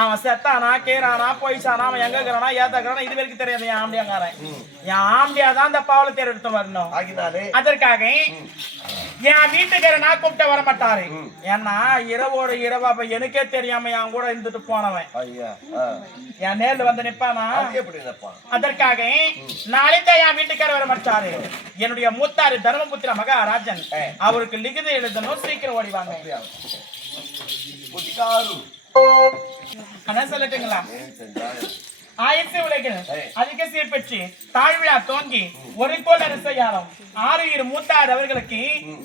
அவன் செத்தானா கேறானா போயிச்சானா அவன் எங்க இருக்கிறானா ஏத்தாக்குறானா இது வரைக்கும் தெரியாது என் ஆம்பியாங்காரன். என் ஆம்பியா தான் அந்த பாவல தேர் எடுத்து வரணும். அதற்காக என் வீட்டுக்காரனா கூப்பிட்ட வர மாட்டாரு. ஏன்னா இரவோட இரவா எனக்கே தெரியாம என் கூட இருந்துட்டு போனவன் என் நேர்ல வந்து நிப்பானா. அதற்காக நாளைக்கு என் வீட்டுக்கார வர மாட்டாரு. என்னுடைய மூத்தாரு தர்மபுத்திர மகாராஜன் அவருக்கு லிகித எழுதணும். சீக்கிரம் ஓடிவாங்க. அதான் சொல்லட்டுங்களா? ஆயிரத்தி உலகில் அதிக சீர் பெற்று தாழ்விழா தோங்கி ஒரு கோல் அரசையாரம் 6 மூத்தார் அவர்களுக்கு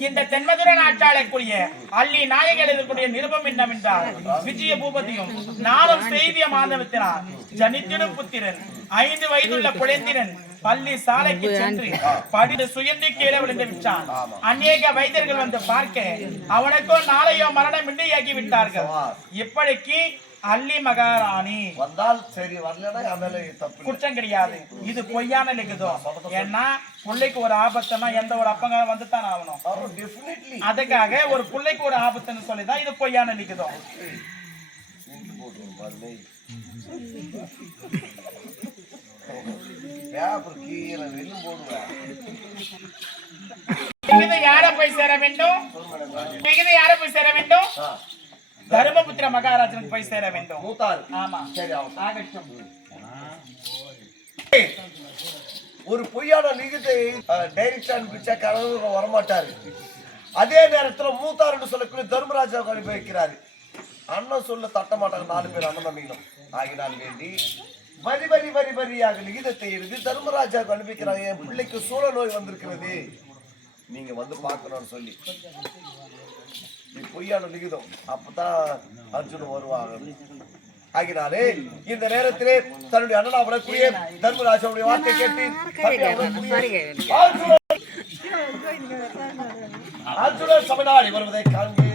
இந்த தென்மதுரை நாட்டாளக்கூடிய அள்ளி நாயக எழுதக்கூடிய நிருபம் என்னவென்றால் விஜய பூபதியும் நாளும் செய்திய மாதவத்தினார் ஜனித்திடும் புத்திரன் 5 வயதுள்ள குழந்தைரன் பள்ளி சாலைக்கு சென்று படித்து சுயந்தி கீழே விழுந்து விட்டான். அநேக வைத்தியர்கள் வந்து பார்க்க அவனுக்கோ நாளையோ மரணம் இன்றியாகி விட்டார்கள். இப்படிக்கு அள்ளி மகாராணி வந்தால் சரி, வரலன்னா குற்றம் கிடையாது. இது பொய்யான லிகிதம். ஏன்னா பிள்ளைக்கு ஒரு ஆபத்துனா எந்த ஒரு அப்பங்க வந்துதான் ஆகணும். அதுக்காக ஒரு பிள்ளைக்கு ஒரு ஆபத்துன்னு சொல்லிதான் இது பொய்யான லிகிதம். யார போய் சேர வேண்டும்? யார போய் சேர வேண்டும்? தர்மபுத்திர மகாராஜனுக்கு போய் சேர வேண்டும். ஆமா, சரி, ஆகட்டும். ஒரு பொய்யான லிகிதை டைரக்டா அனுப்பிச்சா கனவு வரமாட்டாரு. அதே நேரத்துல மூத்தாருன்னு சொல்லக்கூடிய தர்மராஜாவுக்கு அனுப்பி வைக்கிறாரு. அண்ணன் சொல்ல தட்ட மாட்டாங்க 4 பேர் அண்ணன் தம்பிகளும். ஆகினால் வேண்டி வரி வரி வரி வரியாக லிகிதத்தை எழுதி தர்மராஜாவுக்கு அனுப்பிக்கிறாங்க. என் பிள்ளைக்கு சூழ நோய் வந்திருக்கிறது, நீங்க வந்து பார்க்கணும்னு சொல்லி. பொய்யான லிகிதம். அப்பதான் அர்ஜுனன் வருவாங்க. ஆகினாலே இந்த நேரத்திலே தன்னுடைய அண்ணனாவுடைய தர்மராஜாவுடைய வார்த்தை கேட்டு அர்ஜுனன் சமநாடி வருவதை காண்கிறேன்.